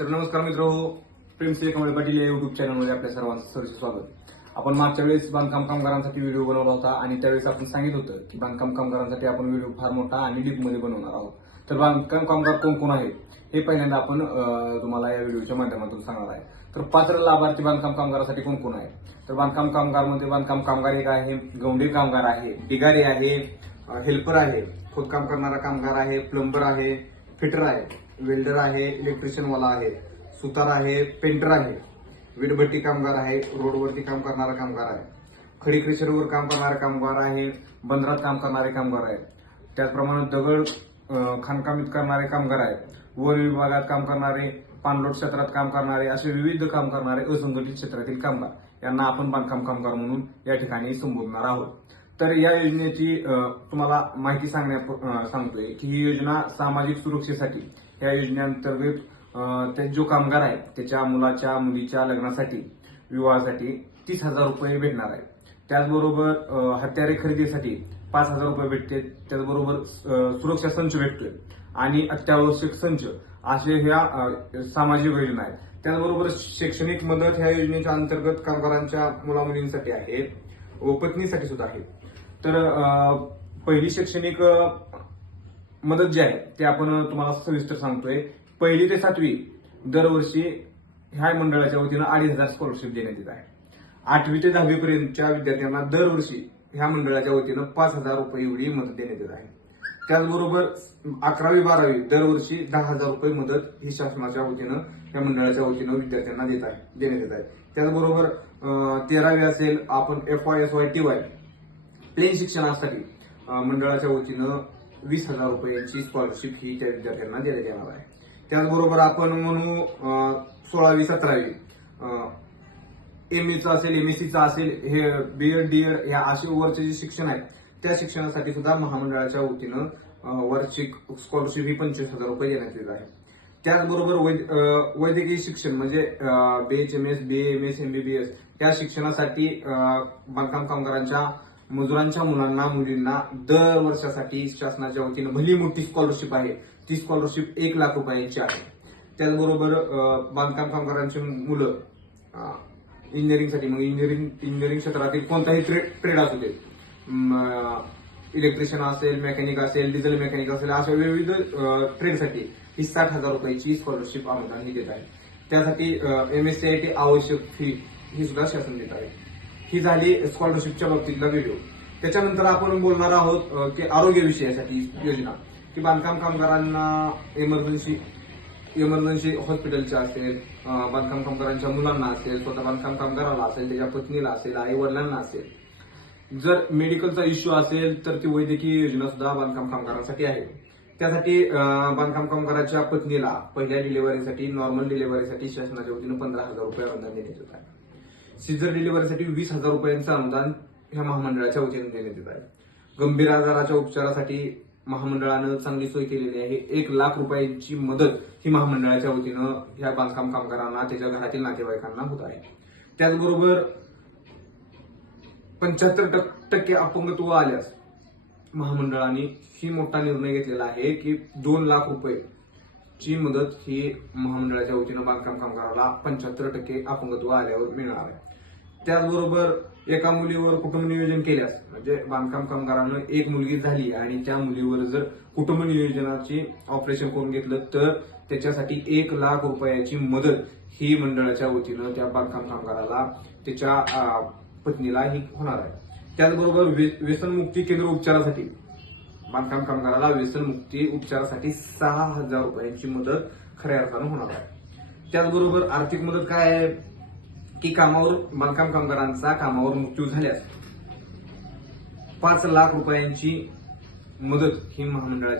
तर नमस्कार मित्र हो श्री कमळ पाटील या युट्यूब चॅनलमध्ये आपल्या सर्वांचं सहर्ष स्वागत. आपण मागच्या वेळेस बांधकाम कामगारांसाठी व्हिडिओ बनवला होता आणि त्यावेळेस आपण सांगित होतं की बांधकाम कामगारांसाठी आपण व्हिडिओ फार मोठा आणि डीपमध्ये बनवणार आहोत. तर बांधकाम कामगार कोण कोण आहेत हे पहिल्यांदा आपण तुम्हाला या व्हिडिओच्या माध्यमातून सांगणार आहे. तर पात्र लाभार्थी बांधकाम कामगारासाठी कोण कोण आहे तर बांधकाम कामगारमध्ये म्हणजे बांधकाम कामगार एक आहे गौंडे कामगार आहे बिगारी आहे हेल्पर आहे खोदकाम करणारा कामगार आहे प्लंबर आहे फिटर आहे. वेल्डर आहे इलेक्ट्रिशियनवाला आहे सुतार आहे पेंटर आहे. वीटभट्टी कामगार आहे रोडवरती काम करणारा कामगार आहे. खडी क्रेशरवर काम करणारे कामगार आहे बंदरात काम करणारे कामगार आहेत त्याचप्रमाणे दगड खाणकामीत करणारे कामगार आहेत वन विभागात काम करणारे पाणलोट क्षेत्रात काम करणारे असे विविध काम करणारे असंघटित क्षेत्रातील कामगार. यांना आपण बांधकाम कामगार म्हणून या ठिकाणी संबोधणार आहोत. तर या योजनेची तुम्हाला माहिती सांगण्या सांगतोय की ही योजना सामाजिक सुरक्षेसाठी या योजनेअंतर्गत त्या जो कामगार आहे त्याच्या मुलाच्या मुलीच्या लग्नासाठी विवाहासाठी तीस हजार रुपये भेटणार आहे त्याचबरोबर हत्यारे खरेदीसाठी पाच हजार रुपये भेटते. त्याचबरोबर सुरक्षा संच भेटतोय. आणि अत्यावश्यक संच असे ह्या सामाजिक योजना आहेत. त्याचबरोबर शैक्षणिक मदत ह्या योजनेच्या अंतर्गत कामगारांच्या मुलामुलींसाठी आहे व पत्नीसाठी सुद्धा आहे तर पहिली शैक्षणिक मदत जी आहे ते आपण तुम्हाला सविस्तर सांगतोय. पहिली ते सातवी दरवर्षी ह्या मंडळाच्या वतीनं अडीच हजार स्कॉलरशिप देण्यात येत आहे. आठवी ते दहावीपर्यंतच्या विद्यार्थ्यांना दरवर्षी ह्या मंडळाच्या वतीनं पाच हजार रुपये एवढी मदत देण्यात येत आहे. त्याचबरोबर अकरावी बारावी दरवर्षी दहा हजार रुपये मदत ही शासनाच्या वतीनं या मंडळाच्या वतीनं विद्यार्थ्यांना देत आहे देण्यात येत आहे. त्याचबरोबर तेरावी असेल आपण F Y S Y T Y plain शिक्षणासाठी मंडळाच्या वतीनं वीस हजार रुपयांची स्कॉलरशिप ही त्या विद्यार्थ्यांना देण्यात येणार आहे. त्याचबरोबर आपण म्हणू सोळावी सतरावी एम एचं असेल एम चं असेल हे बी एड डी एड या असे वरचे जे शिक्षण आहे त्या शिक्षणासाठी सुद्धा महामंडळाच्या वतीनं वार्षिक स्कॉलरशिप ही पंचवीस हजार रुपये देण्यात येत आहे. त्याचबरोबर वैद- वैद्यकीय शिक्षण म्हणजे B H M S B M S M B B S या शिक्षणासाठी बांधकाम कामगारांच्या मजुरांच्या मुलांना मुलींना दर वर्षासाठी शासनाच्या वतीनं भली मोठी स्कॉलरशिप आहे. ती स्कॉलरशिप एक लाख रुपयांची आहे. त्याचबरोबर बांधकाम कामगारांची मुलं इंजिनिअरिंगसाठी मग इंजिनिअरिंग इंजिनिअरिंग क्षेत्रातील कोणताही ट्रेड ट्रेड असू दे. इलेक्ट्रिशियन असेल मेकॅनिक असेल डिझेल मेकॅनिक असेल अशा विविध ट्रेडसाठी ही साठ हजार रुपयाची स्कॉलरशिप अनुदान ही देत आहे. त्यासाठी M S C I T आवश्यक फी ही सुद्धा शासन देत आहे. ही झाली स्कॉलरशिपच्या बाबतीतला व्हिडिओ त्याच्यानंतर आपण बोलणार आहोत की आरोग्य विषयासाठी योजना. की बांधकाम कामगारांना इमर्जन्सी इमर्जन्सी हॉस्पिटलच्या असेल बांधकाम कामगारांच्या मुलांना असेल स्वतः बांधकाम कामगाराला असेल त्याच्या पत्नीला असेल आई वडिलांना असेल. जर मेडिकलचा इश्यू असेल तर ती वैद्यकीय योजना सुद्धा बांधकाम कामगारांसाठी आहे. त्यासाठी बांधकाम कामगाराच्या पत्नीला पहिल्या डिलिव्हरीसाठी नॉर्मल डिलिव्हरीसाठी शासनाच्या वतीनं पंधरा हजार रुपये अनुदान देण्यात येत आहे. सीझर डिलिव्हरीसाठी वीस हजार रुपयांचं अनुदान ह्या महामंडळाच्या वतीने देण्यात येत आहे. गंभीर आजाराच्या उपचारासाठी महामंडळानं चांगली सोय केलेली आहे. एक लाख रुपयांची मदत ही महामंडळाच्या वतीनं ह्या बांधकाम कामगारांना त्याच्या घरातील नातेवाईकांना होत आहे. त्याचबरोबर पंच्याहत्तर टक्के अपंगत्व आल्यास महामंडळाने ही मोठा निर्णय घेतलेला आहे की दोन लाख रुपये ची मदत ही महामंडळाच्या वतीनं बांधकाम कामगाराला पंच्याहत्तर टक्के अपंगत्व आल्यावर मिळणार आहे. त्याचबरोबर एका मुलीवर कुटुंब नियोजन केल्यास म्हणजे बांधकाम कामगारानं एक मुलगी झाली आणि त्या मुलीवर जर कुटुंब नियोजनाची ऑपरेशन करून घेतलं तर त्याच्यासाठी एक लाख रुपयाची मदत ही मंडळाच्या वतीनं त्या बांधकाम कामगाराला त्याच्या पत्नीला ही होणार आहे. त्याचबरोबर व्यसनमुक्ती केंद्र उपचारासाठी बांधकाम कामगाराला व्यसनमुक्ती उपचारासाठी सहा हजार रुपयांची मदत खऱ्या अर्थानं होणार आहे. त्याचबरोबर आर्थिक मदत काय आहे? की कामावर बांधकाम कामगारांचा कामावर मृत्यू झाल्यास पाच लाख रुपयांची मदत ही महामंडळाची